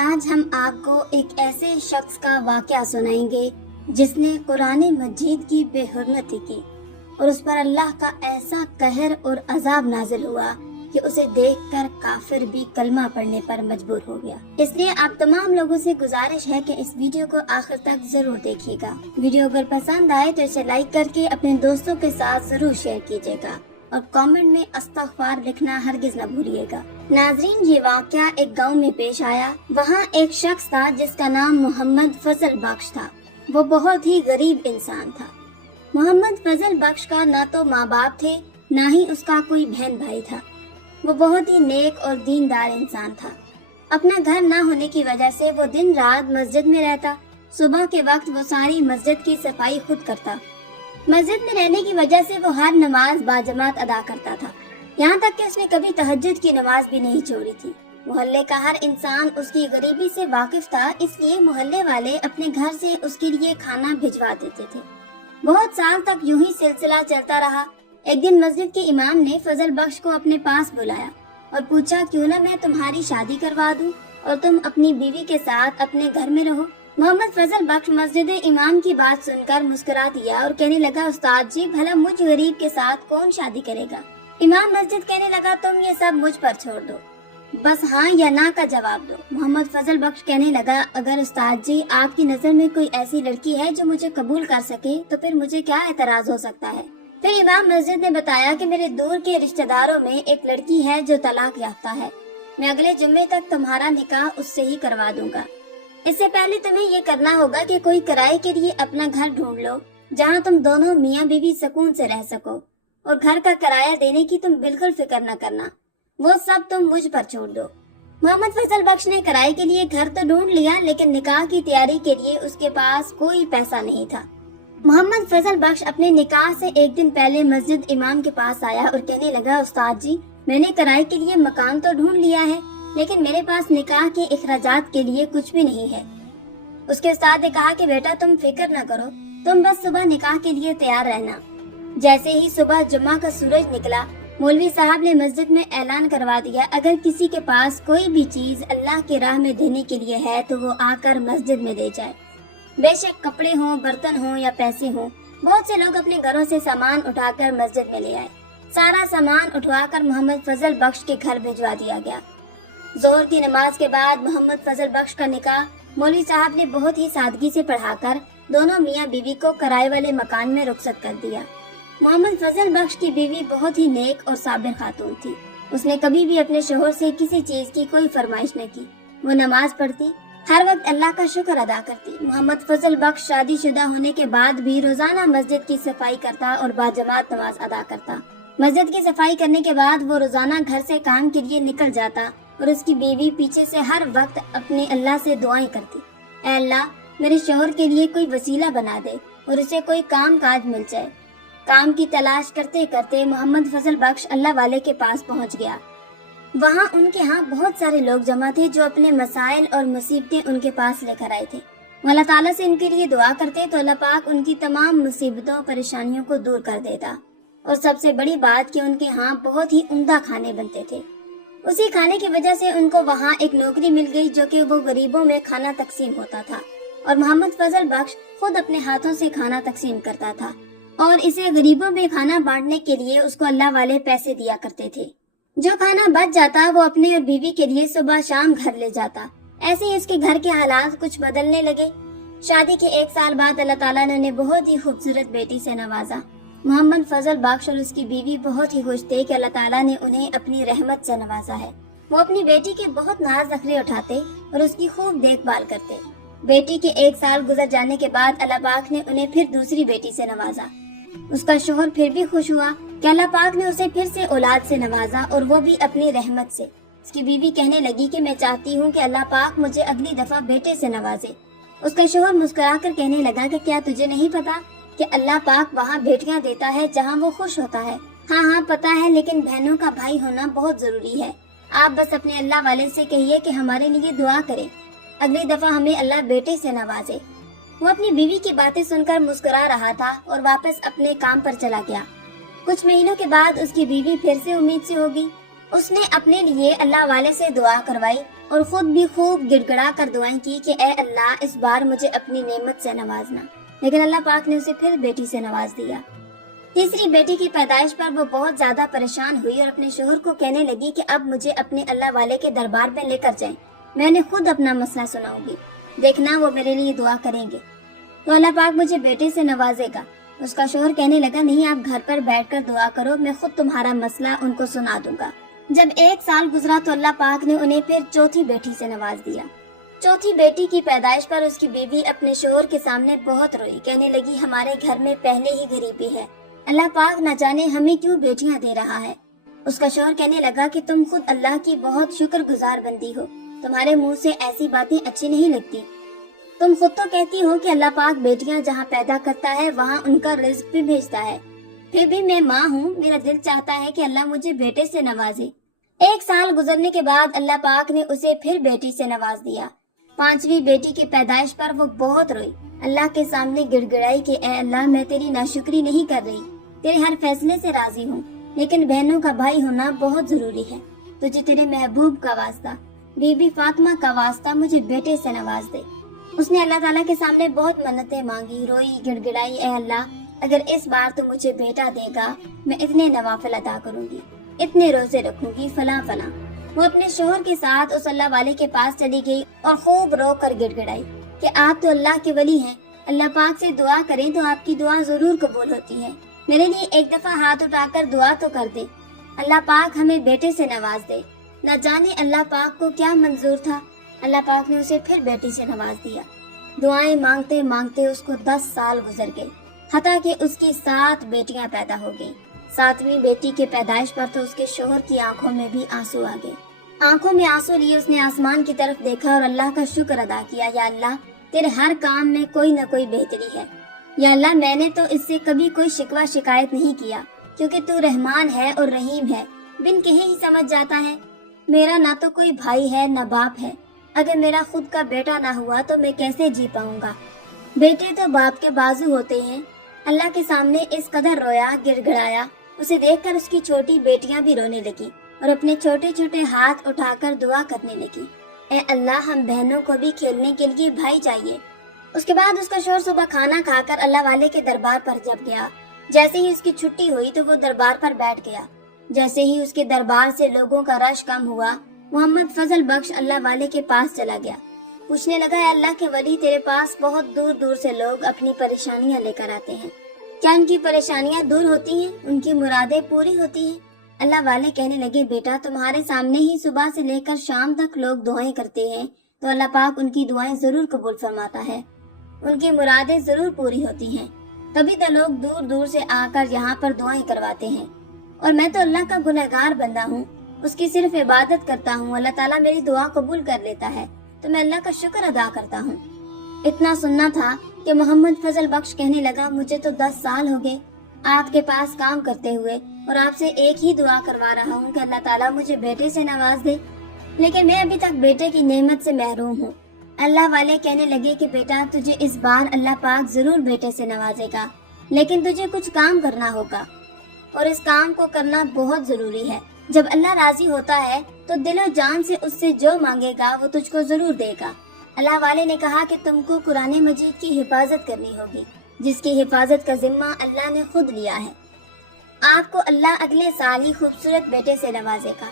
آج ہم آپ کو ایک ایسے شخص کا واقعہ سنائیں گے جس نے قرآن مجید کی بے حرمتی کی اور اس پر اللہ کا ایسا قہر اور عذاب نازل ہوا کہ اسے دیکھ کر کافر بھی کلمہ پڑھنے پر مجبور ہو گیا۔ اس لیے آپ تمام لوگوں سے گزارش ہے کہ اس ویڈیو کو آخر تک ضرور دیکھیے گا۔ ویڈیو اگر پسند آئے تو اسے لائک کر کے اپنے دوستوں کے ساتھ ضرور شیئر کیجیے گا اور کامنٹ میں استغفار لکھنا ہرگز نہ بھولیے گا۔ ناظرین، یہ واقعہ ایک گاؤں میں پیش آیا۔ وہاں ایک شخص تھا جس کا نام محمد فضل بخش تھا۔ وہ بہت ہی غریب انسان تھا۔ محمد فضل بخش کا نہ تو ماں باپ تھے نہ ہی اس کا کوئی بہن بھائی تھا۔ وہ بہت ہی نیک اور دیندار انسان تھا۔ اپنا گھر نہ ہونے کی وجہ سے وہ دن رات مسجد میں رہتا۔ صبح کے وقت وہ ساری مسجد کی صفائی خود کرتا۔ مسجد میں رہنے کی وجہ سے وہ ہر نماز باجماعت ادا کرتا تھا، یہاں تک کہ اس نے کبھی تہجد کی نماز بھی نہیں چھوڑی تھی۔ محلے کا ہر انسان اس کی غریبی سے واقف تھا، اس لیے محلے والے اپنے گھر سے اس کے لیے کھانا بھجوا دیتے تھے۔ بہت سال تک یوں ہی سلسلہ چلتا رہا۔ ایک دن مسجد کے امام نے فضل بخش کو اپنے پاس بلایا اور پوچھا، کیوں نہ میں تمہاری شادی کروا دوں اور تم اپنی بیوی کے ساتھ اپنے گھر میں رہو۔ محمد فضل بخش مسجد امام کی بات سن کر مسکرا دیا اور کہنے لگا، استاد جی، بھلا مجھ غریب کے ساتھ کون شادی کرے گا؟ امام مسجد کہنے لگا، تم یہ سب مجھ پر چھوڑ دو، بس ہاں یا نہ کا جواب دو۔ محمد فضل بخش کہنے لگا، اگر استاد جی آپ کی نظر میں کوئی ایسی لڑکی ہے جو مجھے قبول کر سکے تو پھر مجھے کیا اعتراض ہو سکتا ہے؟ پھر امام مسجد نے بتایا کہ میرے دور کے رشتہ داروں میں ایک لڑکی ہے جو طلاق یافتہ ہے، میں اگلے جمعے تک تمہارا نکاح اس سے ہی کروا دوں گا۔ اس سے پہلے تمہیں یہ کرنا ہوگا کہ کوئی کرائے کے لیے اپنا گھر ڈھونڈ لو جہاں تم دونوں میاں بیوی سکون سے رہ سکو، اور گھر کا کرایہ دینے کی تم بالکل فکر نہ کرنا، وہ سب تم مجھ پر چھوڑ دو۔ محمد فضل بخش نے کرائے کے لیے گھر تو ڈھونڈ لیا، لیکن نکاح کی تیاری کے لیے اس کے پاس کوئی پیسہ نہیں تھا۔ محمد فضل بخش اپنے نکاح سے ایک دن پہلے مسجد امام کے پاس آیا اور کہنے لگا، استاد جی، میں نے کرائے کے لیے مکان تو ڈھونڈ لیا ہے، لیکن میرے پاس نکاح کے اخراجات کے لیے کچھ بھی نہیں ہے۔ اس کے استاد نے کہا کہ بیٹا تم فکر نہ کرو، تم بس صبح نکاح کے لیے تیار رہنا۔ جیسے ہی صبح جمعہ کا سورج نکلا، مولوی صاحب نے مسجد میں اعلان کروا دیا، اگر کسی کے پاس کوئی بھی چیز اللہ کی راہ میں دینے کے لیے ہے تو وہ آ کر مسجد میں دے جائے، بے شک کپڑے ہوں، برتن ہوں یا پیسے ہوں۔ بہت سے لوگ اپنے گھروں سے سامان اٹھا کر مسجد میں لے آئے۔ سارا سامان اٹھوا کر محمد فضل بخش کے گھر بھجوا دیا گیا۔ ظہر کی نماز کے بعد محمد فضل بخش کا نکاح مولوی صاحب نے بہت ہی سادگی سے پڑھا کر دونوں میاں بیوی کو کرائے والے مکان میں رخصت کر دیا۔ محمد فضل بخش کی بیوی بہت ہی نیک اور صابر خاتون تھی۔ اس نے کبھی بھی اپنے شوہر سے کسی چیز کی کوئی فرمائش نہ کی۔ وہ نماز پڑھتی، ہر وقت اللہ کا شکر ادا کرتی۔ محمد فضل بخش شادی شدہ ہونے کے بعد بھی روزانہ مسجد کی صفائی کرتا اور باجماعت نماز ادا کرتا۔ مسجد کی صفائی کرنے کے بعد وہ روزانہ گھر سے کام کے لیے نکل جاتا اور اس کی بیوی پیچھے سے ہر وقت اپنے اللہ سے دعائیں کرتی، اے اللہ، میرے شوہر کے لیے کوئی وسیلہ بنا دے اور اسے کوئی کام کاج مل جائے۔ کام کی تلاش کرتے کرتے محمد فضل بخش اللہ والے کے پاس پہنچ گیا۔ وہاں ان کے ہاں بہت سارے لوگ جمع تھے جو اپنے مسائل اور مصیبتیں ان کے پاس لے کر آئے تھے۔ وہ اللہ تعالیٰ سے ان کے لیے دعا کرتے تو اللہ پاک ان کی تمام مصیبتوں پریشانیوں کو دور کر دیتا، اور سب سے بڑی بات کہ ان کے ہاں بہت ہی عمدہ کھانے بنتے تھے۔ اسی کھانے کی وجہ سے ان کو وہاں ایک نوکری مل گئی جو کہ وہ غریبوں میں کھانا تقسیم ہوتا تھا، اور محمد فضل بخش خود اپنے ہاتھوں سے کھانا تقسیم کرتا تھا، اور اسے غریبوں میں کھانا بانٹنے کے لیے اس کو اللہ والے پیسے دیا کرتے تھے۔ جو کھانا بچ جاتا وہ اپنے اور بیوی کے لیے صبح شام گھر لے جاتا۔ ایسے ہی اس کے گھر کے حالات کچھ بدلنے لگے۔ شادی کے 1 سال بعد اللہ تعالیٰ نے انہیں بہت ہی خوبصورت بیٹی سے نوازا۔ محمد فضل بخش اور اس کی بیوی بہت ہی خوش تھے کہ اللہ تعالیٰ نے انہیں اپنی رحمت سے نوازا ہے۔ وہ اپنی بیٹی کے بہت ناز نخرے اٹھاتے اور اس کی خوب دیکھ بھال کرتے۔ بیٹی کے 1 سال گزر جانے کے بعد اللہ پاک نے انہیں پھر دوسری بیٹی سے نوازا۔ اس کا شوہر پھر بھی خوش ہوا کہ اللہ پاک نے اسے پھر سے اولاد سے نوازا، اور وہ بھی اپنی رحمت سے۔ اس کی بیوی کہنے لگی کہ میں چاہتی ہوں کہ اللہ پاک مجھے اگلی دفعہ بیٹے سے نوازے۔ اس کا شوہر مسکرا کر کہنے لگا کہ کیا تجھے نہیں پتا کہ اللہ پاک وہاں بیٹیاں دیتا ہے جہاں وہ خوش ہوتا ہے؟ ہاں ہاں پتا ہے، لیکن بہنوں کا بھائی ہونا بہت ضروری ہے۔ آپ بس اپنے اللہ والے سے کہیے کہ ہمارے لیے دعا کرے، اگلی دفعہ ہمیں اللہ بیٹے سے نوازے۔ وہ اپنی بیوی کی باتیں سن کر مسکرا رہا تھا اور واپس اپنے کام پر چلا گیا۔ کچھ مہینوں کے بعد اس کی بیوی پھر سے امید سے ہوگی۔ اس نے اپنے لیے اللہ والے سے دعا کروائی اور خود بھی خوب گڑ گڑا کر دعائیں کی کہ اے اللہ اس بار مجھے اپنی نعمت سے نوازنا، لیکن اللہ پاک نے اسے پھر بیٹی سے نواز دیا۔ تیسری بیٹی کی پیدائش پر وہ بہت زیادہ پریشان ہوئی اور اپنے شوہر کو کہنے لگی کہ اب مجھے اپنے اللہ والے کے دربار میں لے کر جائیں، میں انہیں خود اپنا مسئلہ سناؤں گی، دیکھنا وہ میرے لیے دعا کریں گے تو اللہ پاک مجھے بیٹے سے نوازے گا۔ اس کا شوہر کہنے لگا نہیں، آپ گھر پر بیٹھ کر دعا کرو، میں خود تمہارا مسئلہ ان کو سنا دوں گا۔ جب 1 سال گزرا تو اللہ پاک نے انہیں پھر چوتھی بیٹی سے نواز دیا۔ چوتھی بیٹی کی پیدائش پر اس کی بیوی اپنے شوہر کے سامنے بہت روئی، کہنے لگی ہمارے گھر میں پہلے ہی غریبی ہے، اللہ پاک نہ جانے ہمیں کیوں بیٹیاں دے رہا ہے۔ اس کا شوہر کہنے لگا کہ تم خود اللہ کی بہت شکر گزار بندی ہو، تمہارے منہ سے ایسی باتیں اچھی نہیں لگتی، تم خود تو کہتی ہو کہ اللہ پاک بیٹیاں جہاں پیدا کرتا ہے وہاں ان کا رزق بھی بھیجتا ہے، پھر بھی میں ماں ہوں، میرا دل چاہتا ہے کہ اللہ مجھے بیٹے سے نوازے۔ 1 سال گزرنے کے بعد اللہ پاک نے اسے پھر بیٹی سے نواز دیا۔ 5ویں بیٹی کی پیدائش پر وہ بہت روئی، اللہ کے سامنے گڑ گڑائی کہ اے اللہ میں تیری ناشکری نہیں کر رہی، تیرے ہر فیصلے سے راضی ہوں، لیکن بہنوں کا بھائی ہونا بہت ضروری ہے، تجھے تیرے محبوب کا واسطہ، بی بی فاطمہ کا واسطہ مجھے بیٹے سے نواز دے۔ اس نے اللہ تعالیٰ کے سامنے بہت منتیں مانگی، روئی، گڑ گڑائی، اے اللہ اگر اس بار تو مجھے بیٹا دے گا میں اتنے نوافل ادا کروں گی، اتنے روزے رکھوں گی، فلاں فلاں۔ وہ اپنے شوہر کے ساتھ اس اللہ والے کے پاس چلی گئی اور خوب رو کر گڑ گڑائی کہ آپ تو اللہ کے ولی ہیں، اللہ پاک سے دعا کریں تو آپ کی دعا ضرور قبول ہوتی ہے، میرے لیے ایک دفعہ ہاتھ اٹھا کر دعا تو کر دے، اللہ پاک ہمیں بیٹے سے نواز دے۔ نہ جانے اللہ پاک کو کیا منظور تھا، اللہ پاک نے اسے پھر بیٹی سے نواز دیا۔ دعائیں مانگتے مانگتے اس کو 10 سال گزر گئے، حتیٰ کہ اس کی 7 بیٹیاں پیدا ہو گئیں۔ 7ویں بیٹی کے پیدائش پر تو اس کے شوہر کی آنکھوں میں بھی آنسو آ گئے۔ آنکھوں میں آنسو لیے اس نے آسمان کی طرف دیکھا اور اللہ کا شکر ادا کیا، یا اللہ تیرے ہر کام میں کوئی نہ کوئی بہتری ہے، یا اللہ میں نے تو اس سے کبھی کوئی شکوہ شکایت نہیں کیا، کیونکہ تو رحمان ہے اور رحیم ہے، بن کہے ہی سمجھ جاتا ہے۔ میرا نہ تو کوئی بھائی ہے نہ باپ ہے، اگر میرا خود کا بیٹا نہ ہوا تو میں کیسے جی پاؤں گا، بیٹے تو باپ کے بازو ہوتے ہیں۔ اللہ کے سامنے اس قدر رویا، گڑ گڑایا، اسے دیکھ کر اس کی چھوٹی بیٹیاں بھی رونے لگی اور اپنے چھوٹے چھوٹے ہاتھ اٹھا کر دعا کرنے لگی، اے اللہ ہم بہنوں کو بھی کھیلنے کے لیے بھائی چاہیے۔ اس کے بعد اس کا شوہر صبح کھانا کھا کر اللہ والے کے دربار پر جب گیا، جیسے ہی اس کی چھٹی ہوئی تو وہ دربار پر بیٹھ گیا۔ جیسے ہی اس کے دربار سے لوگوں کا رش کم ہوا، محمد فضل بخش اللہ والے کے پاس چلا گیا، پوچھنے لگا اے اللہ کے ولی تیرے پاس بہت دور دور سے لوگ اپنی پریشانیاں لے کر آتے ہیں، کیا ان کی پریشانیاں دور ہوتی ہیں، ان کی مرادیں پوری ہوتی ہیں؟ اللہ والے کہنے لگے بیٹا تمہارے سامنے ہی صبح سے لے کر شام تک لوگ دعائیں کرتے ہیں تو اللہ پاک ان کی دعائیں ضرور قبول فرماتا ہے، ان کی مرادیں ضرور پوری ہوتی ہیں، تبھی تو لوگ دور دور سے آ کر یہاں پر دعائیں کرواتے ہیں، اور میں تو اللہ کا گنہگار بندہ ہوں، اس کی صرف عبادت کرتا ہوں، اللہ تعالیٰ میری دعا قبول کر لیتا ہے تو میں اللہ کا شکر ادا کرتا ہوں۔ اتنا سننا تھا کہ محمد فضل بخش کہنے لگا مجھے تو 10 سال ہو گئے آپ کے پاس کام کرتے ہوئے اور آپ سے ایک ہی دعا کروا رہا ہوں کہ اللہ تعالیٰ مجھے بیٹے سے نواز دے، لیکن میں ابھی تک بیٹے کی نعمت سے محروم ہوں۔ اللہ والے کہنے لگے کہ بیٹا تجھے اس بار اللہ پاک ضرور بیٹے سے نوازے گا، لیکن تجھے کچھ کام کرنا ہوگا اور اس کام کو کرنا بہت ضروری ہے۔ جب اللہ راضی ہوتا ہے تو دل و جان سے اس سے جو مانگے گا وہ تجھ کو ضرور دے گا۔ اللہ والے نے کہا کہ تم کو قرآن مجید کی حفاظت کرنی ہوگی، جس کی حفاظت کا ذمہ اللہ نے خود لیا ہے۔ آپ کو اللہ اگلے سال ہی خوبصورت بیٹے سے نوازے گا۔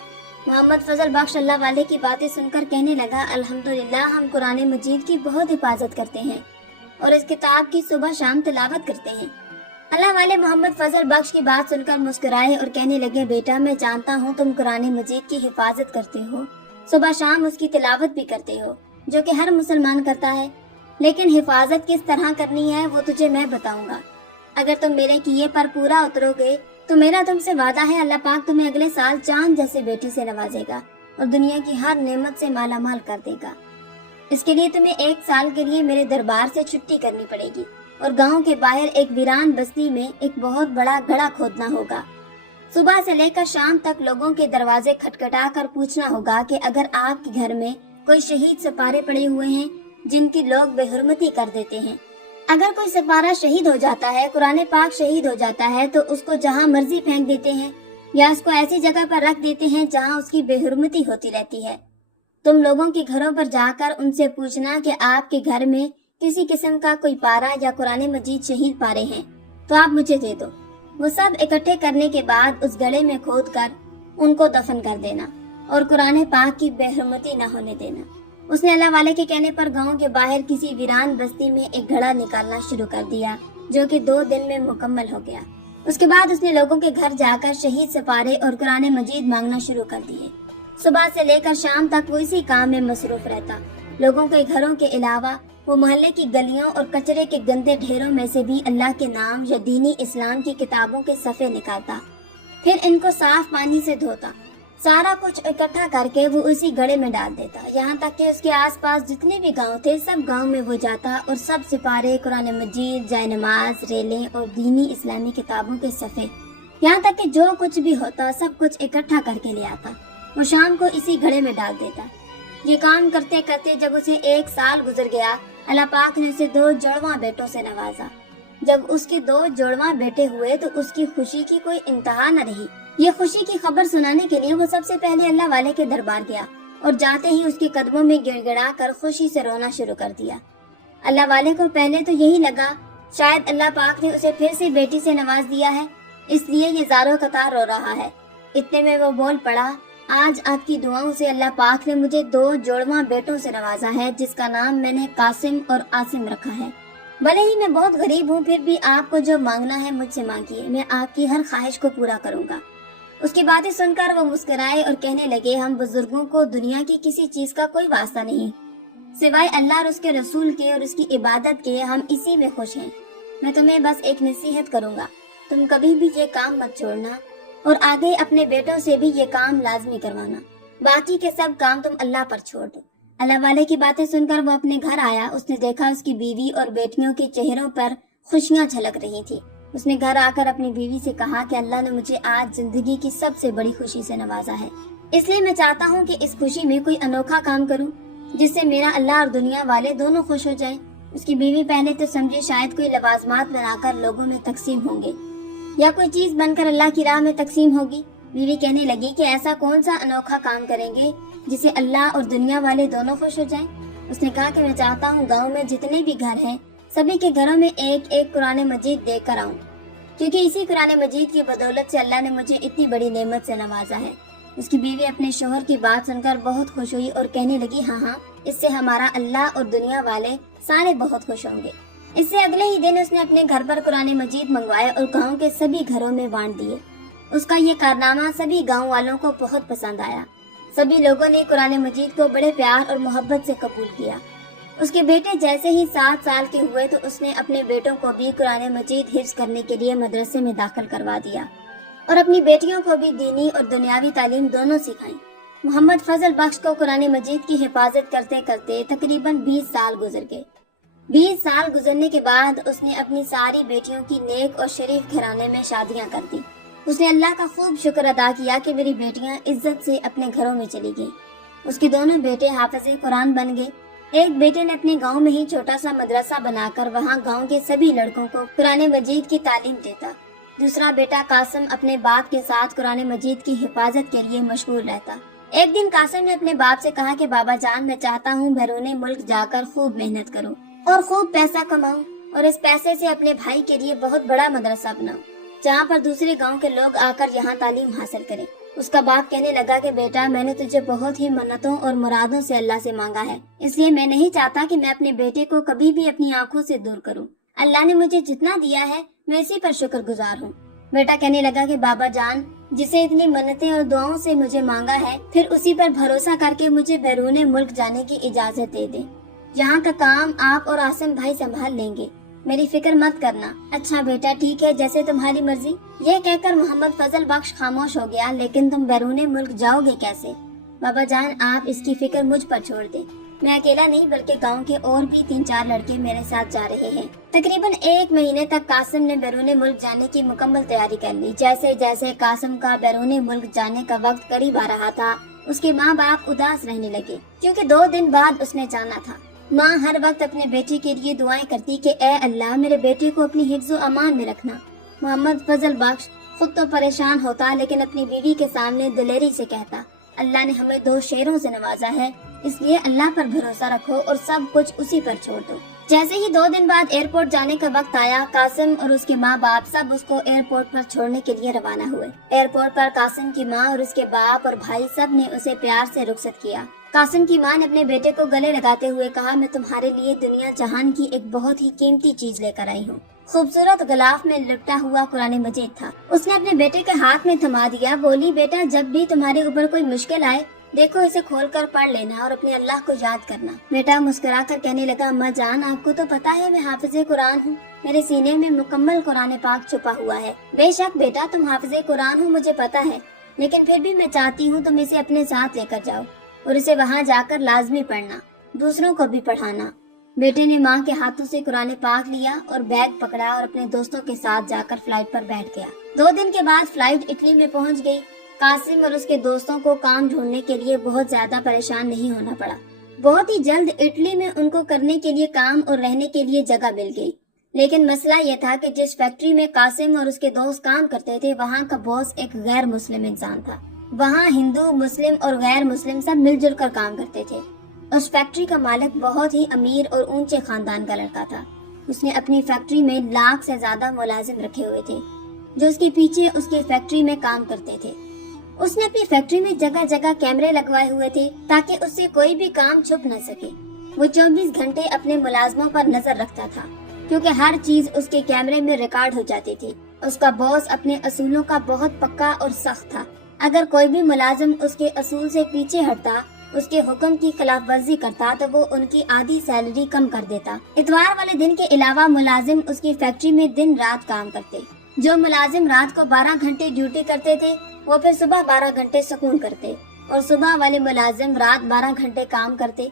محمد فضل بخش اللہ والے کی باتیں سن کر کہنے لگا الحمدللہ ہم قرآن مجید کی بہت حفاظت کرتے ہیں اور اس کتاب کی صبح شام تلاوت کرتے ہیں۔ اللہ والے محمد فضل بخش کی بات سن کر مسکرائے اور کہنے لگے بیٹا میں جانتا ہوں تم قرآن مجید کی حفاظت کرتے ہو، صبح شام اس کی تلاوت بھی کرتے ہو جو کہ ہر مسلمان کرتا ہے، لیکن حفاظت کس طرح کرنی ہے وہ تجھے میں بتاؤں گا۔ اگر تم میرے کیے پر پورا اترو گے تو میرا تم سے وعدہ ہے اللہ پاک تمہیں اگلے سال چاند جیسے بیٹی سے نوازے گا اور دنیا کی ہر نعمت سے مالا مال کر دے گا۔ اس کے لیے تمہیں 1 سال کے لیے میرے دربار سے چھٹی کرنی پڑے گی اور گاؤں کے باہر ایک ویران بستی میں ایک بہت بڑا گڑھا کھودنا ہوگا۔ صبح سے لے کر شام تک لوگوں کے دروازے کھٹکھٹا کر پوچھنا ہوگا کہ اگر آپ کے گھر میں کوئی شہید سپارے پڑے ہوئے ہیں جن کی لوگ بے حرمتی کر دیتے ہیں، اگر کوئی سپارہ شہید ہو جاتا ہے، قرآن پاک شہید ہو جاتا ہے تو اس کو جہاں مرضی پھینک دیتے ہیں، یا اس کو ایسی جگہ پر رکھ دیتے ہیں جہاں اس کی بے حرمتی ہوتی رہتی ہے۔ تم لوگوں کے گھروں پر جا کر ان سے پوچھنا کہ آپ کے گھر میں کسی قسم کا کوئی پارہ یا قرآن مجید شہید پارے ہیں تو آپ مجھے دے دو۔ وہ سب اکٹھے کرنے کے بعد اس گڑھے میں کھود کر ان کو دفن کر دینا اور قرآن پاک کی بے حرمتی نہ ہونے دینا۔ اس نے اللہ والے کے کہنے پر گاؤں کے باہر کسی ویران بستی میں ایک گھڑا نکالنا شروع کر دیا جو کہ 2 دن میں مکمل ہو گیا۔ اس کے بعد اس نے لوگوں کے گھر جا کر شہید سپارے اور قرآن مجید مانگنا شروع کر دیے۔ صبح سے لے کر شام تک وہ اسی کام میں مصروف رہتا۔ لوگوں کے گھروں کے علاوہ وہ محلے کی گلیوں اور کچرے کے گندے ڈھیروں میں سے بھی اللہ کے نام یا دینی اسلام کی کتابوں کے صفحے نکالتا، پھر ان کو صاف پانی سے دھوتا، سارا کچھ اکٹھا کر کے وہ اسی گڑھے میں ڈال دیتا، یہاں تک کہ اس کے آس پاس جتنے بھی گاؤں تھے سب گاؤں میں وہ جاتا اور سب سپارے، قرآن مجید، جائے نماز، ریلیں اور دینی اسلامی کتابوں کے صفحے، یہاں تک کہ جو کچھ بھی ہوتا سب کچھ اکٹھا کر کے لے آتا۔ وہ شام کو اسی گھڑے میں ڈال دیتا۔ یہ کام کرتے کرتے جب اسے 1 سال گزر گیا، اللہ پاک نے اسے 2 جڑواں بیٹوں سے نوازا۔ جب اس کے 2 جڑواں بیٹے ہوئے تو اس کی خوشی کی کوئی انتہا نہ رہی۔ یہ خوشی کی خبر سنانے کے لیے وہ سب سے پہلے اللہ والے کے دربار گیا اور جاتے ہی اس کے قدموں میں گڑ گڑا کر خوشی سے رونا شروع کر دیا۔ اللہ والے کو پہلے تو یہی لگا شاید اللہ پاک نے اسے پھر سے بیٹی سے نواز دیا ہے، اس لیے یہ زاروں قطار رو رہا ہے۔ اتنے میں وہ بول پڑا، آج آپ کی دعاؤں سے اللہ پاک نے مجھے 2 جوڑواں بیٹوں سے نوازا ہے جس کا نام میں نے قاسم اور عاصم رکھا ہے۔ بھلے ہی میں بہت غریب ہوں پھر بھی آپ کو جو مانگنا ہے مجھ سے مانگیے، میں آپ کی ہر خواہش کو پورا کروں گا۔ اس کی باتیں سن کر وہ مسکرائے اور کہنے لگے، ہم بزرگوں کو دنیا کی کسی چیز کا کوئی واسطہ نہیں سوائے اللہ اور اس کے رسول کے اور اس کی عبادت کے، ہم اسی میں خوش ہیں۔ میں تمہیں بس ایک نصیحت کروں گا، تم کبھی بھی یہ کام مت چھوڑنا اور آگے اپنے بیٹوں سے بھی یہ کام لازمی کروانا، باقی کے سب کام تم اللہ پر چھوڑ دو۔ اللہ والے کی باتیں سن کر وہ اپنے گھر آیا۔ اس نے دیکھا اس کی بیوی اور بیٹیوں کے چہروں پر خوشیاں جھلک رہی تھی۔ اس نے گھر آ کر اپنی بیوی سے کہا کہ اللہ نے مجھے آج زندگی کی سب سے بڑی خوشی سے نوازا ہے، اس لیے میں چاہتا ہوں کہ اس خوشی میں کوئی انوکھا کام کروں جس سے میرا اللہ اور دنیا والے دونوں خوش ہو جائیں۔ اس کی بیوی پہلے تو سمجھے شاید کوئی لوازمات بنا کر لوگوں میں تقسیم ہوں گے یا کوئی چیز بن کر اللہ کی راہ میں تقسیم ہوگی۔ بیوی کہنے لگی کہ ایسا کون سا انوکھا کام کریں گے جسے اللہ اور دنیا والے دونوں خوش ہو جائیں۔ اس نے کہا کہ میں چاہتا ہوں گاؤں میں جتنے بھی گھر ہیں سبھی کے گھروں میں ایک ایک قرآن مجید دے کر آؤں، کیونکہ اسی قرآن مجید کی بدولت سے اللہ نے مجھے اتنی بڑی نعمت سے نوازا ہے۔ اس کی بیوی اپنے شوہر کی بات سن کر بہت خوش ہوئی اور کہنے لگی، ہاں ہاں، اس سے ہمارا اللہ اور دنیا والے سارے بہت خوش ہوں گے۔ اس سے اگلے ہی دن اس نے اپنے گھر پر قرآن مجید منگوائے اور گاؤں کے سبھی گھروں میں بانٹ دیے۔ اس کا یہ کارنامہ سبھی گاؤں والوں کو بہت پسند آیا۔ سبھی لوگوں نے قرآن مجید کو بڑے پیار اور محبت سے قبول کیا۔ اس کے بیٹے جیسے ہی 7 سال کے ہوئے تو اس نے اپنے بیٹوں کو بھی قرآن مجید حفظ کرنے کے لیے مدرسے میں داخل کروا دیا اور اپنی بیٹیوں کو بھی دینی اور دنیاوی تعلیم دونوں سکھائیں۔ محمد فضل بخش کو قرآن مجید کی حفاظت کرتے کرتے تقریباً 20 سال گزر گئے۔ 20 سال گزرنے کے بعد اس نے اپنی ساری بیٹیوں کی نیک اور شریف گھرانے میں شادیاں کر دی۔ اس نے اللہ کا خوب شکر ادا کیا کہ میری بیٹیاں عزت سے اپنے گھروں میں چلی گئیں۔ اس کے دونوں بیٹے حافظ قرآن بن گئے۔ ایک بیٹے نے اپنے گاؤں میں ہی چھوٹا سا مدرسہ بنا کر وہاں گاؤں کے سبھی لڑکوں کو قرآن مجید کی تعلیم دیتا۔ دوسرا بیٹا قاسم اپنے باپ کے ساتھ قرآن مجید کی حفاظت کے لیے مشغول رہتا۔ ایک دن قاسم نے اپنے باپ سے کہا کہ بابا جان، میں چاہتا ہوں بیرون ملک جا کر خوب محنت کروں اور خوب پیسہ کماؤں اور اس پیسے سے اپنے بھائی کے لیے بہت بڑا مدرسہ بناؤں جہاں پر دوسرے گاؤں کے لوگ آ کر یہاں تعلیم حاصل کریں۔ اس کا باپ کہنے لگا کہ بیٹا، میں نے تجھے بہت ہی منتوں اور مرادوں سے اللہ سے مانگا ہے، اس لیے میں نہیں چاہتا کہ میں اپنے بیٹے کو کبھی بھی اپنی آنکھوں سے دور کروں۔ اللہ نے مجھے جتنا دیا ہے میں اسی پر شکر گزار ہوں۔ بیٹا کہنے لگا کہ بابا جان، جسے اتنی منتیں اور دعاؤں سے مجھے مانگا ہے، پھر اسی پر بھروسہ کر کے مجھے بیرون ملک جانے کی اجازت دے دیں۔ یہاں کا کام آپ اور عاصم بھائی سنبھال لیں گے، میری فکر مت کرنا۔ اچھا بیٹا، ٹھیک ہے، جیسے تمہاری مرضی۔ یہ کہہ کر محمد فضل بخش خاموش ہو گیا۔ لیکن تم بیرون ملک جاؤ گے کیسے؟ بابا جان، آپ اس کی فکر مجھ پر چھوڑ دیں، میں اکیلا نہیں بلکہ گاؤں کے اور بھی 3-4 لڑکے میرے ساتھ جا رہے ہیں۔ تقریباً 1 مہینے تک قاسم نے بیرون ملک جانے کی مکمل تیاری کر لی۔ جیسے جیسے قاسم کا بیرون ملک جانے کا وقت قریب آ رہا تھا، اس کے ماں باپ اداس رہنے لگے کیونکہ 2 دن بعد اس نے جانا تھا۔ ماں ہر وقت اپنے بیٹے کے لیے دعائیں کرتی کہ اے اللہ، میرے بیٹے کو اپنی حفظ و امان میں رکھنا۔ محمد فضل بخش خود تو پریشان ہوتا لیکن اپنی بیوی کے سامنے دلیری سے کہتا، اللہ نے ہمیں 2 شیروں سے نوازا ہے، اس لیے اللہ پر بھروسہ رکھو اور سب کچھ اسی پر چھوڑ دو۔ جیسے ہی 2 دن بعد ایئرپورٹ جانے کا وقت آیا، قاسم اور اس کے ماں باپ سب اس کو ایئرپورٹ پر چھوڑنے کے لیے روانہ ہوئے۔ ایئرپورٹ پر قاسم کی ماں اور اس کے باپ اور بھائی سب نے اسے پیار سے رخصت کیا۔ قاسم کی ماں نے اپنے بیٹے کو گلے لگاتے ہوئے کہا، میں تمہارے لیے دنیا جہان کی ایک بہت ہی قیمتی چیز لے کر آئی ہوں۔ خوبصورت غلاف میں لپٹا ہوا قرآن مجید تھا۔ اس نے اپنے بیٹے کے ہاتھ میں تھما دیا، بولی، بیٹا جب بھی تمہارے اوپر کوئی مشکل آئے دیکھو اسے کھول کر پڑھ لینا اور اپنے اللہ کو یاد کرنا۔ بیٹا مسکرا کر کہنے لگا، اماں جان آپ کو تو پتا ہے میں حافظ قرآن ہوں، میرے سینے میں مکمل قرآن پاک چھپا ہوا ہے۔ بے شک بیٹا تم حافظ قرآن ہو مجھے پتا ہے، لیکن پھر بھی میں چاہتی ہوں تم اسے اپنے ساتھ لے کر جاؤ اور اسے وہاں جا کر لازمی پڑھنا، دوسروں کو بھی پڑھانا۔ بیٹے نے ماں کے ہاتھوں سے قرآن پاک لیا اور بیگ پکڑا اور اپنے دوستوں کے ساتھ جا کر فلائٹ پر بیٹھ گیا۔ 2 دن کے بعد فلائٹ اٹلی میں پہنچ گئی۔ قاسم اور اس کے دوستوں کو کام ڈھونڈنے کے لیے بہت زیادہ پریشان نہیں ہونا پڑا۔ بہت ہی جلد اٹلی میں ان کو کرنے کے لیے کام اور رہنے کے لیے جگہ مل گئی، لیکن مسئلہ یہ تھا کہ جس فیکٹری میں قاسم اور اس کے دوست کام کرتے تھے وہاں کا باس ایک غیر مسلم انسان تھا۔ وہاں ہندو، مسلم اور غیر مسلم سب مل جل کر کام کرتے تھے۔ اس فیکٹری کا مالک بہت ہی امیر اور اونچے خاندان کا لڑکا تھا۔ اس نے اپنی فیکٹری میں 1 لاکھ سے زیادہ ملازم رکھے ہوئے تھے جو اس کے پیچھے اس کی فیکٹری میں کام کرتے تھے۔ اس نے اپنی فیکٹری میں جگہ جگہ کیمرے لگوائے ہوئے تھے تاکہ اس سے کوئی بھی کام چھپ نہ سکے۔ وہ 24 گھنٹے اپنے ملازموں پر نظر رکھتا تھا کیونکہ ہر چیز اس کے کیمرے میں ریکارڈ ہو جاتی تھی۔ اس کا باس اپنے اصولوں کا بہت پکا اور سخت تھا۔ اگر کوئی بھی ملازم اس کے اصول سے پیچھے ہٹتا، اس کے حکم کی خلاف ورزی کرتا تو وہ ان کی آدھی سیلری کم کر دیتا۔ اتوار والے دن کے علاوہ ملازم اس کی فیکٹری میں دن رات کام کرتے۔ جو ملازم رات کو 12 گھنٹے ڈیوٹی کرتے تھے وہ پھر صبح 12 گھنٹے سکون کرتے اور صبح والے ملازم رات 12 گھنٹے کام کرتے۔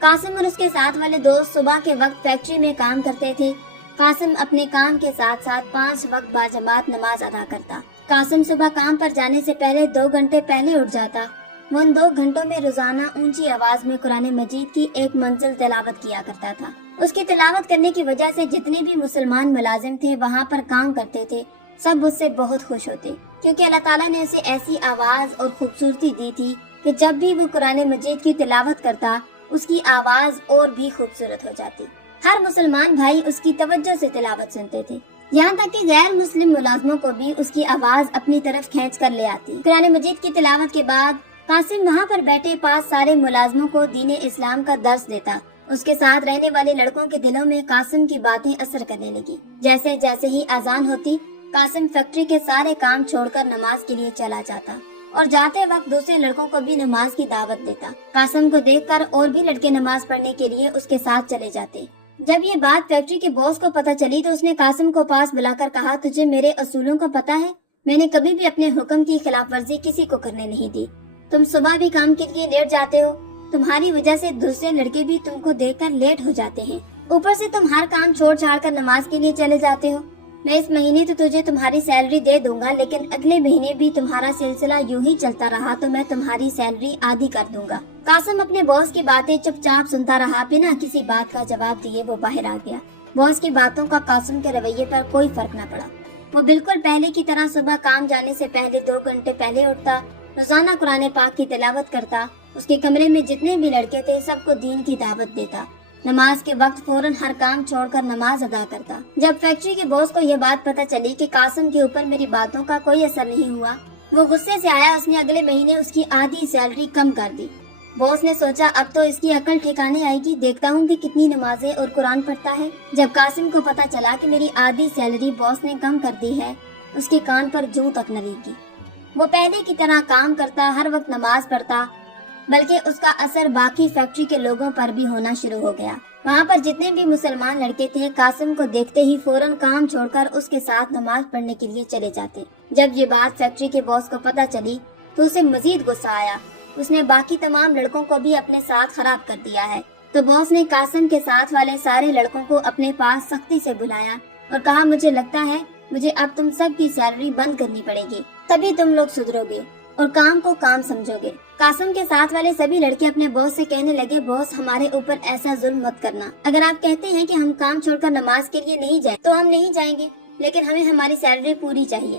قاسم اور اس کے ساتھ والے دوست صبح کے وقت فیکٹری میں کام کرتے تھے۔ قاسم اپنے کام کے ساتھ ساتھ 5 وقت باجماعت نماز ادا کرتا۔ قاسم صبح کام پر جانے سے پہلے 2 گھنٹے پہلے اٹھ جاتا۔ وہ ان 2 گھنٹوں میں روزانہ اونچی آواز میں قرآن مجید کی ایک منزل تلاوت کیا کرتا تھا۔ اس کی تلاوت کرنے کی وجہ سے جتنے بھی مسلمان ملازم تھے وہاں پر کام کرتے تھے سب اس سے بہت خوش ہوتے، کیونکہ اللہ تعالیٰ نے اسے ایسی آواز اور خوبصورتی دی تھی کہ جب بھی وہ قرآن مجید کی تلاوت کرتا اس کی آواز اور بھی خوبصورت ہو جاتی۔ ہر مسلمان بھائی اس کی توجہ سے تلاوت سنتے تھے، یہاں تک کہ غیر مسلم ملازموں کو بھی اس کی آواز اپنی طرف کھینچ کر لے آتی۔ قرآن مجید کی تلاوت کے بعد قاسم وہاں پر بیٹھے 5 سارے ملازموں کو دین اسلام کا درس دیتا۔ اس کے ساتھ رہنے والے لڑکوں کے دلوں میں قاسم کی باتیں اثر کرنے لگی۔ جیسے جیسے ہی اذان ہوتی قاسم فیکٹری کے سارے کام چھوڑ کر نماز کے لیے چلا جاتا اور جاتے وقت دوسرے لڑکوں کو بھی نماز کی دعوت دیتا۔ قاسم کو دیکھ کر اور بھی لڑکے نماز پڑھنے کے لیے اس کے ساتھ چلے جاتے۔ جب یہ بات فیکٹری کے باس کو پتہ چلی تو اس نے قاسم کو پاس بلا کر کہا، تجھے میرے اصولوں کا پتہ ہے، میں نے کبھی بھی اپنے حکم کی خلاف ورزی کسی کو کرنے نہیں دی۔ تم صبح بھی کام کے لیے لیٹ جاتے ہو، تمہاری وجہ سے دوسرے لڑکے بھی تم کو دیکھ کر لیٹ ہو جاتے ہیں، اوپر سے تم ہر کام چھوڑ چھاڑ کر نماز کے لیے چلے جاتے ہو۔ میں اس مہینے تو تجھے تمہاری سیلری دے دوں گا، لیکن اگلے مہینے بھی تمہارا سلسلہ یوں ہی چلتا رہا تو میں تمہاری سیلری آدھی کر دوں گا۔ قاسم اپنے باس کی باتیں چپ چاپ سنتا رہا، بنا کسی بات کا جواب دیے وہ باہر آ گیا۔ باس کی باتوں کا قاسم کے رویے پر کوئی فرق نہ پڑا۔ وہ بالکل پہلے کی طرح صبح کام جانے سے پہلے 2 گھنٹے پہلے اٹھتا، روزانہ قرآن پاک کی تلاوت کرتا، اس کے کمرے میں جتنے بھی لڑکے تھے سب کو دین کی دعوت دیتا، نماز کے وقت فوراً ہر کام چھوڑ کر نماز ادا کرتا۔ جب فیکٹری کے باس کو یہ بات پتہ چلی کہ قاسم کے اوپر میری باتوں کا کوئی اثر نہیں ہوا، وہ غصے سے آیا۔ اس نے اگلے مہینے اس کی آدھی سیلری کم کر دی۔ باس نے سوچا اب تو اس کی عقل ٹھکانے آئے گی، دیکھتا ہوں کہ کتنی نمازیں اور قرآن پڑھتا ہے۔ جب قاسم کو پتہ چلا کہ میری آدھی سیلری باس نے کم کر دی ہے، اس کے کان پر جوں تک نہ لگی۔ وہ پہلے کی طرح کام کرتا، ہر وقت نماز پڑھتا، بلکہ اس کا اثر باقی فیکٹری کے لوگوں پر بھی ہونا شروع ہو گیا۔ وہاں پر جتنے بھی مسلمان لڑکے تھے قاسم کو دیکھتے ہی فوراً کام چھوڑ کر اس کے ساتھ نماز پڑھنے کے لیے چلے جاتے۔ جب یہ بات فیکٹری کے باس کو پتہ چلی تو اسے مزید غصہ آیا۔ اس نے باقی تمام لڑکوں کو بھی اپنے ساتھ خراب کر دیا ہے۔ تو باس نے قاسم کے ساتھ والے سارے لڑکوں کو اپنے پاس سختی سے بلایا اور کہا، مجھے لگتا ہے مجھے اب تم سب کی سیلری بند کرنی پڑے گی، تبھی تم لوگ سدھرو گے اور کام کو کام سمجھو گے۔ قاسم کے ساتھ والے سبھی لڑکے اپنے باس سے کہنے لگے، باس ہمارے اوپر ایسا ظلم مت کرنا، اگر آپ کہتے ہیں کہ ہم کام چھوڑ کر نماز کے لیے نہیں جائیں تو ہم نہیں جائیں گے، لیکن ہمیں ہماری سیلری پوری چاہیے۔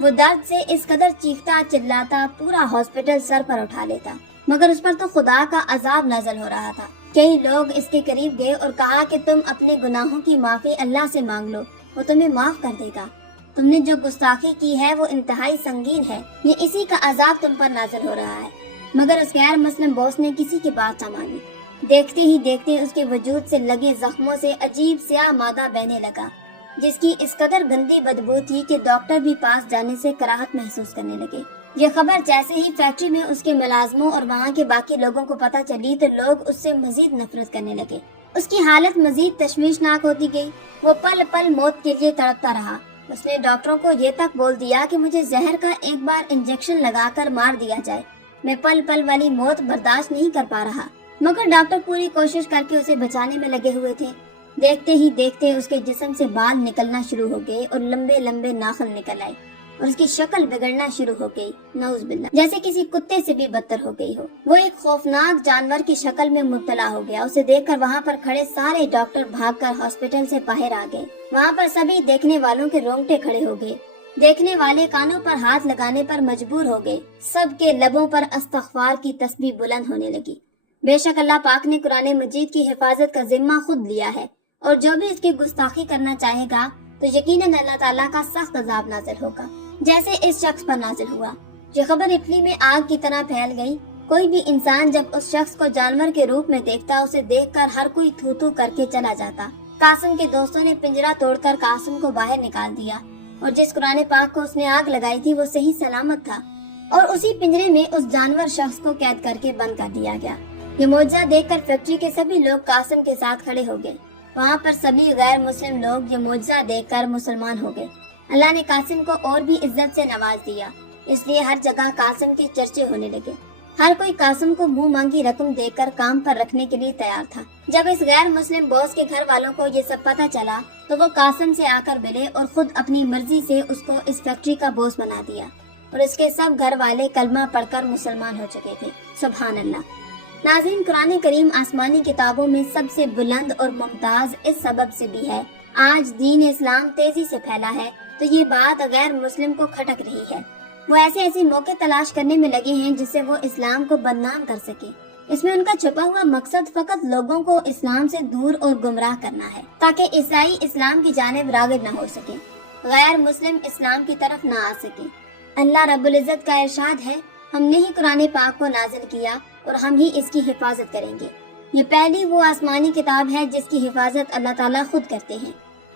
وہ درد سے اس قدر چیختا چلاتا پورا ہاسپٹل سر پر اٹھا لیتا، مگر اس پر تو خدا کا عذاب نازل ہو رہا تھا۔ کئی لوگ اس کے قریب گئے اور کہا کہ تم اپنے گناہوں کی معافی اللہ سے مانگ لو، وہ تمہیں معاف کر دے گا۔ تم نے جو گستاخی کی ہے وہ انتہائی سنگین ہے، یہ اسی کا عذاب تم پر نازل ہو رہا ہے۔ مگر اس غیر مسلم باس نے کسی کی بات نہ مانی۔ دیکھتے ہی دیکھتے اس کے وجود سے لگے زخموں سے عجیب سیاہ مادہ بہنے لگا، جس کی اس قدر گندی بدبو تھی کہ ڈاکٹر بھی پاس جانے سے کراہت محسوس کرنے لگے۔ یہ خبر جیسے ہی فیکٹری میں اس کے ملازموں اور وہاں کے باقی لوگوں کو پتہ چلی تو لوگ اس سے مزید نفرت کرنے لگے۔ اس کی حالت مزید تشویشناک ہوتی گئی، وہ پل پل موت کے لیے تڑپتا رہا۔ اس نے ڈاکٹروں کو یہ تک بول دیا کہ مجھے زہر کا ایک بار انجیکشن لگا کر مار دیا جائے، میں پل پل والی موت برداشت نہیں کر پا رہا۔ مگر ڈاکٹر پوری کوشش کر کے اسے بچانے میں لگے ہوئے تھے۔ دیکھتے ہی دیکھتے اس کے جسم سے بال نکلنا شروع ہو گئے اور لمبے لمبے ناخن نکل آئے اور اس کی شکل بگڑنا شروع ہو گئی، نعوذ باللہ، جیسے کسی کتے سے بھی بدتر ہو گئی ہو۔ وہ ایک خوفناک جانور کی شکل میں مبتلا ہو گیا۔ اسے دیکھ کر وہاں پر کھڑے سارے ڈاکٹر بھاگ کر ہاسپٹل سے باہر آ گئے۔ وہاں پر سبھی دیکھنے والوں کے رونگٹے کھڑے ہو گئے۔ دیکھنے والے کانوں پر ہاتھ لگانے پر مجبور ہو گئے۔ سب کے لبوں پر استغفار کی تسبیح بلند ہونے لگی۔ بے شک اللہ پاک نے قرآن مجید کی حفاظت کا ذمہ خود لیا ہے، اور جو بھی اس کی گستاخی کرنا چاہے گا تو یقیناً اللہ تعالیٰ کا سخت عذاب نازل ہوگا، جیسے اس شخص پر نازل ہوا۔ یہ خبر اٹلی میں آگ کی طرح پھیل گئی۔ کوئی بھی انسان جب اس شخص کو جانور کے روپ میں دیکھتا، اسے دیکھ کر ہر کوئی تھو تھو کر کے چلا جاتا۔ قاسم کے دوستوں نے پنجرا توڑ کر قاسم کو باہر نکال دیا، اور جس قرآن پاک کو اس نے آگ لگائی تھی وہ صحیح سلامت تھا، اور اسی پنجرے میں اس جانور شخص کو قید کر کے بند کر دیا گیا۔ یہ معجزہ دیکھ کر فیکٹری کے سبھی لوگ قاسم کے ساتھ کھڑے ہو گئے۔ وہاں پر سبھی غیر مسلم لوگ یہ معجزہ دیکھ کر مسلمان ہو گئے۔ اللہ نے قاسم کو اور بھی عزت سے نواز دیا، اس لیے ہر جگہ قاسم کے چرچے ہونے لگے۔ ہر کوئی قاسم کو منہ مانگی رقم دے کر کام پر رکھنے کے لیے تیار تھا۔ جب اس غیر مسلم باس کے گھر والوں کو یہ سب پتہ چلا تو وہ قاسم سے آ کر ملے اور خود اپنی مرضی سے اس کو اس فیکٹری کا باس بنا دیا، اور اس کے سب گھر والے کلمہ پڑھ کر مسلمان ہو چکے تھے۔ سبحان اللہ۔ ناظرین، قرآن کریم آسمانی کتابوں میں سب سے بلند اور ممتاز اس سبب سے بھی ہے۔ آج دین اسلام تیزی سے پھیلا ہے تو یہ بات غیر مسلم کو کھٹک رہی ہے۔ وہ ایسے موقع تلاش کرنے میں لگے ہیں جس سے وہ اسلام کو بدنام کر سکے۔ اس میں ان کا چھپا ہوا مقصد فقط لوگوں کو اسلام سے دور اور گمراہ کرنا ہے، تاکہ عیسائی اسلام کی جانب راغب نہ ہو سکے، غیر مسلم اسلام کی طرف نہ آ سکے۔ اللہ رب العزت کا ارشاد ہے، ہم نے ہی قرآن پاک کو نازل کیا اور ہم ہی اس کی حفاظت کریں گے۔ یہ پہلی وہ آسمانی کتاب ہے جس کی حفاظت اللہ تعالیٰ خود کرتے ہیں۔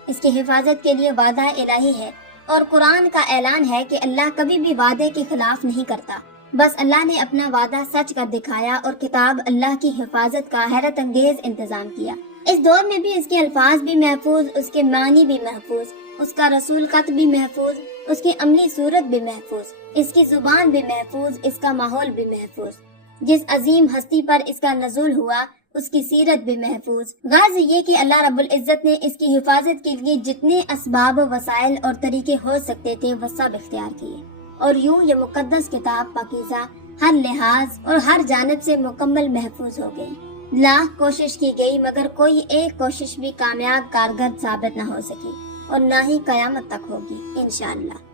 اس کی حفاظت کے لیے وعدہ الہی ہے، اور قرآن کا اعلان ہے کہ اللہ کبھی بھی وعدے کے خلاف نہیں کرتا۔ بس اللہ نے اپنا وعدہ سچ کر دکھایا اور کتاب اللہ کی حفاظت کا حیرت انگیز انتظام کیا۔ اس دور میں بھی اس کے الفاظ بھی محفوظ، اس کے معنی بھی محفوظ، اس کا رسول خط بھی محفوظ، اس کی عملی صورت بھی محفوظ، اس کی زبان بھی محفوظ، اس کا ماحول بھی محفوظ، جس عظیم ہستی پر اس کا نزول ہوا اس کی سیرت بھی محفوظ۔ غرض یہ کہ اللہ رب العزت نے اس کی حفاظت کے لیے جتنے اسباب، وسائل اور طریقے ہو سکتے تھے وہ سب اختیار کیے، اور یوں یہ مقدس کتاب پاکیزہ ہر لحاظ اور ہر جانب سے مکمل محفوظ ہو گئی۔ لاکھ کوشش کی گئی مگر کوئی ایک کوشش بھی کامیاب کارگر ثابت نہ ہو سکی، اور نہ ہی قیامت تک ہوگی انشاءاللہ۔